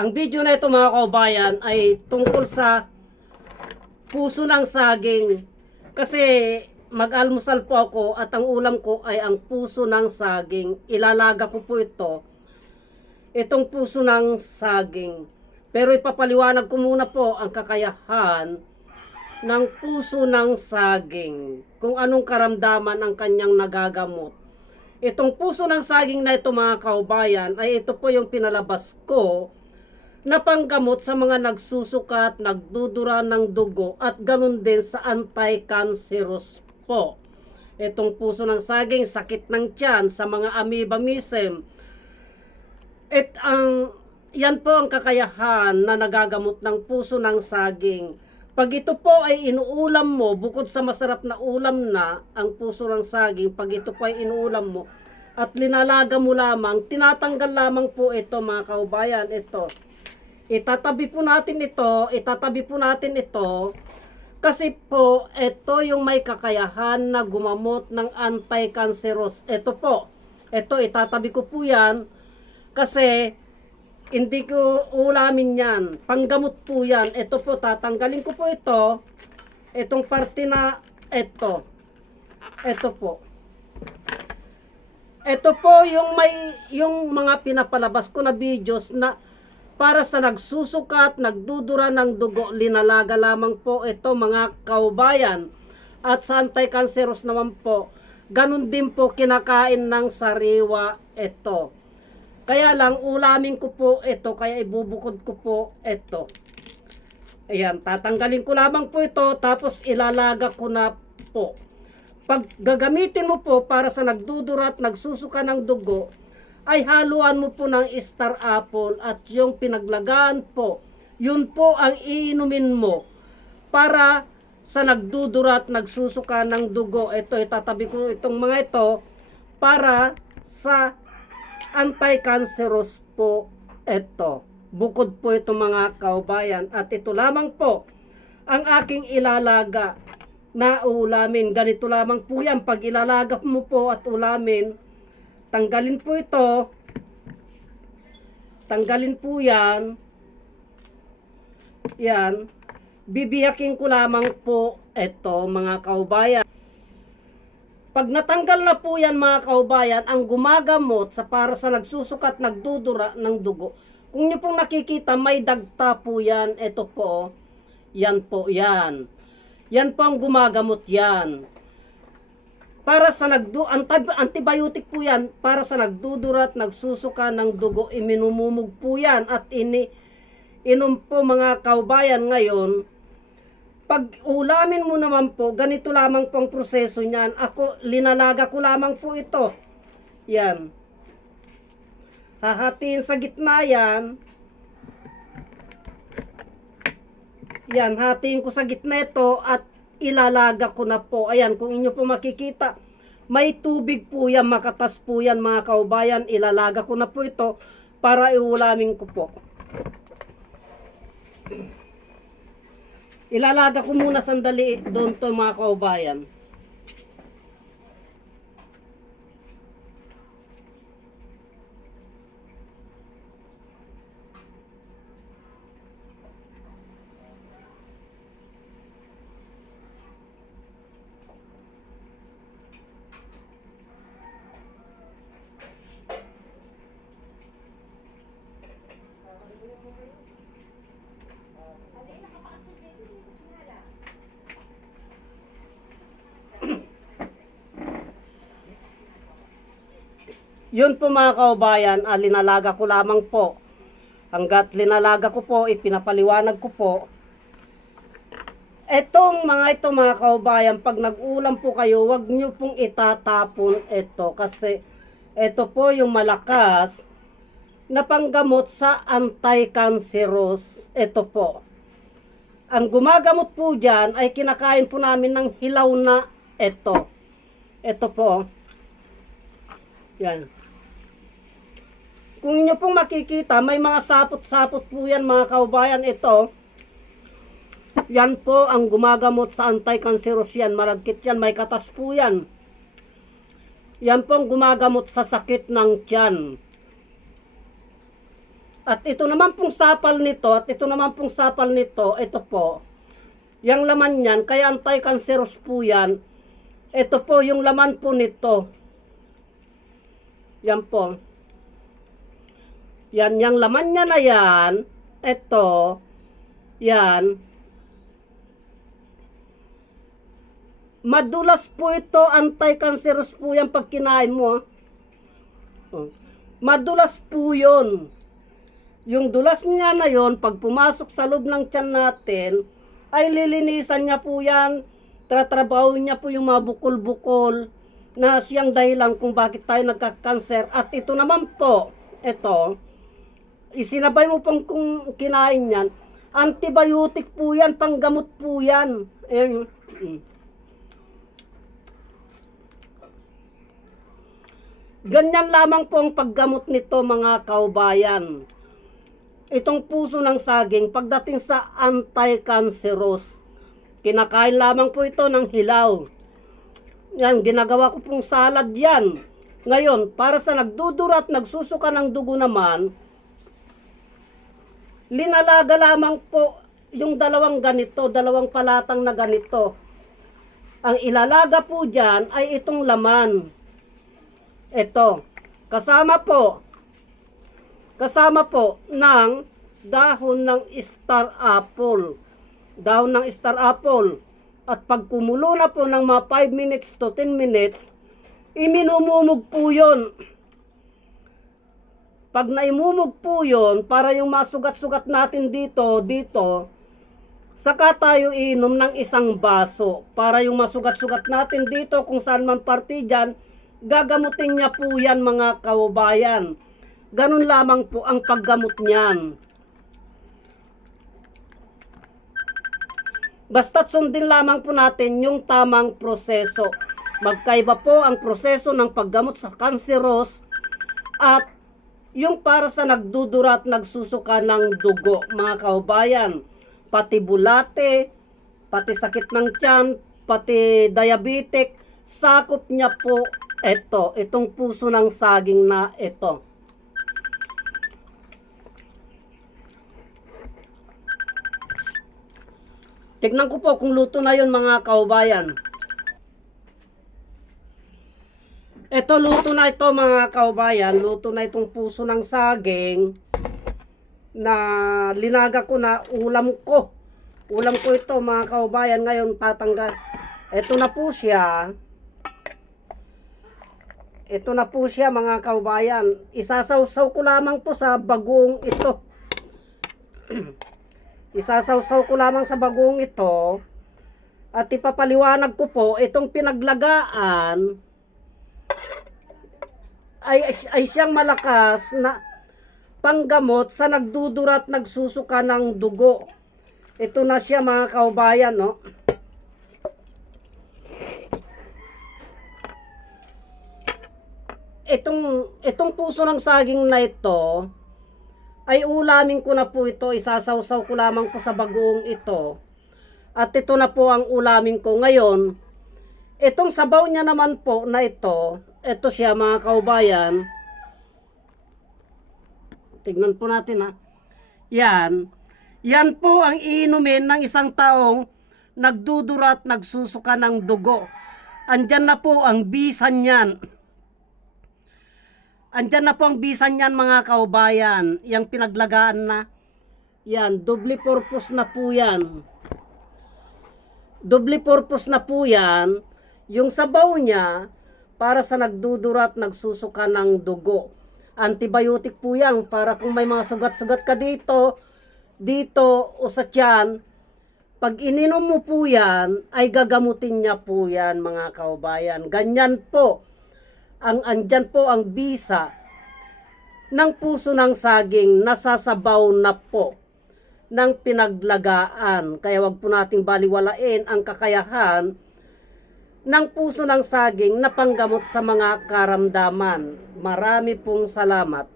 Ang video na ito mga kaubayan ay tungkol sa puso ng saging. Kasi mag-almusal po ako at ang ulam ko ay ang puso ng saging. Ilalaga ko po ito. Itong puso ng saging. Pero ipapaliwanag ko muna po ang kakayahan ng puso ng saging. Kung anong karamdaman ang kanyang nagagamot. Itong puso ng saging na ito mga kaubayan ay ito po yung pinalabas ko na panggamot sa mga nagsusukat, nagdudura ng dugo at ganun din sa anti-cancerous po. Itong puso ng saging, sakit ng tiyan, sa mga amoebamism. Yan po ang kakayahan na nagagamot ng puso ng saging. Pag ito po ay inuulam mo, bukod sa masarap na ulam na ang puso ng saging, pag ito po ay inuulam mo at linalaga mo lamang, tinatanggal lamang po ito mga kaubayan, ito. Itatabi po natin ito kasi po ito yung may kakayahan na gumamot ng anti-cancerous. Ito po, ito itatabi ko po yan kasi hindi ko ulamin yan. Panggamot po yan. Ito po, tatanggalin ko po ito. Itong parte na ito. Ito po. Ito po yung mga pinapalabas ko na videos na para sa nagsusukat, nagdudura ng dugo, linalaga lamang po ito mga kaubayan. At sa anti-cancerous naman po, ganun din po kinakain ng sariwa ito. Kaya lang ulamin ko po ito, kaya ibubukod ko po ito. Ayan, tatanggalin ko lamang po ito, tapos ilalaga ko na po. Pag gagamitin mo po para sa nagdudura at nagsusuka ng dugo, ay haluan mo po ng star apple at yung pinaglagaan po, yun po ang iinumin mo para sa nagdudura at nagsusuka ng dugo. Ito, itatabi ko itong mga ito para sa anti-cancerous po ito. Bukod po ito mga kaubayan at ito lamang po ang aking ilalaga na ulamin. Ganito lamang po yan. Pag ilalaga mo po at ulamin, tanggalin po ito. Tanggalin po yan. Yan. Bibiyakin ko lamang po ito mga kaubayan. Pag natanggal na po yan mga kaubayan, ang gumagamot sa para sa nagsusukat, nagdudura ng dugo. Kung nyo pong nakikita, may dagta po yan. Ito po. Yan po yan. Yan po ang gumagamot yan. Para sa antibiotic po yan, para sa nagdudura at nagsusuka ng dugo, iminumumog po yan at inom po mga kaubayan ngayon. Pag ulamin mo naman po, ganito lamang po ang proseso niyan. Ako, linalaga ko lamang po ito. Yan. Hahatiin sa gitna yan. Yan, hatiin ko sa gitna ito at ilalaga ko na po. Ayan, kung inyo po makikita, may tubig po yan, makatas po yan mga kaubayan. Ilalaga ko na po ito para iulamin ko po. Ilalaga ko muna sandali doon to mga kaubayan. Yun po mga kaubayan, linalaga ko lamang po. Hanggat linalaga ko po, ipinapaliwanag ko po. Etong mga ito mga kaubayan, pag nag-ulam po kayo, wag nyo pong itatapon ito. Kasi ito po yung malakas na panggamot sa anti-cancerous. Ito po. Ang gumagamot po dyan ay kinakain po namin ng hilaw na ito. Ito po. Yan. Kung inyo pong makikita, may mga sapot-sapot po yan mga kaubayan. Ito, yan po ang gumagamot sa anti-cancerous yan. Malagkit yan, may katas po yan. Yan po ang gumagamot sa sakit ng tiyan. At ito naman pong sapal nito, ito po, yung laman niyan, kaya anti-cancerous po yan. Ito po yung laman po nito. Yan po. Yan, yung laman niya na yan, ito, yan. Madulas po ito, anti-cancerous po yan pag kinain mo. Madulas po yun. Yung dulas niya na yon, pag pumasok sa loob ng tiyan natin, ay lilinisan niya po yan. Tratrabaho niya po yung mga bukol-bukol na siyang dahilan kung bakit tayo nagka-cancer. At ito naman po, ito, isinabay mo pang kung kinain yan, antibiotic po yan, panggamot po yan. Ayan. Ganyan lamang po ang paggamot nito mga kaubayan. Itong puso ng saging, pagdating sa anti-cancerous, kinakain lamang po ito ng hilaw. Yan, ginagawa ko pong salad yan. Ngayon, para sa nagdudura at nagsusuka ng dugo naman, linalaga lamang po yung dalawang palatang na ganito. Ang ilalaga po dyan ay itong laman. Ito, kasama po ng dahon ng star apple. Dahon ng star apple. At pag kumulo na po ng mga 5 minutes to 10 minutes, iminumumog po yun. Pag naimumog po yun, para yung masugat-sugat natin dito, saka tayo inom ng isang baso. Para yung masugat-sugat natin dito, kung saan man parte dyan, gagamutin niya po yan mga kaubayan. Ganun lamang po ang paggamot niyan. Basta't sundin lamang po natin yung tamang proseso. Magkaiba po ang proseso ng paggamot sa cancerous at yung para sa nagdudura at nagsusuka ng dugo, mga kaubayan. Pati bulate, pati sakit ng tiyan, pati diabetic, sakop niya po itong puso ng saging na ito. Tignan ko po kung luto na yun mga kaubayan. Ito, luto na ito mga kaubayan. Luto na itong puso ng saging na linaga ko na ulam ko. Ulam ko ito mga kaubayan. Ngayon tatanggal. Ito na po siya. Ito na po siya mga kaubayan. Isasawsaw ko lamang po sa bagoong ito. Isasawsaw ko lamang sa bagoong ito. At ipapaliwanag ko po itong pinaglagaan ay siyang malakas na panggamot sa nagdudura at nagsusuka ng dugo. Ito na siya mga kaubayan, no? Itong puso ng saging na ito ay ulamin ko na po ito. Isasawsaw ko lamang po sa bagoong ito. At ito na po ang ulamin ko ngayon. Itong sabaw niya naman po na ito siya mga kaubayan. Tignan po natin ha. Yan po ang iinumin ng isang taong nagdudura at nagsusuka ng dugo. Andyan na po ang bisan niyan. Andyan na po ang bisan niyan mga kaubayan. Yang pinaglagaan na. Yan, double purpose na po yan. Double purpose na po yan. Yung sabaw niya, para sa nagdudura at nagsusuka ng dugo. Antibiotic po yan. Para kung may mga sugat-sugat ka dito o sa tiyan, pag ininom mo po yan, ay gagamutin niya po yan mga kaubayan. Ganyan po. Andyan po ang bisa ng puso ng saging, nasasabaw na po ng pinaglagaan. Kaya wag po nating baliwalain ang kakayahan ng puso ng saging na panggamot sa mga karamdaman. Marami pong salamat.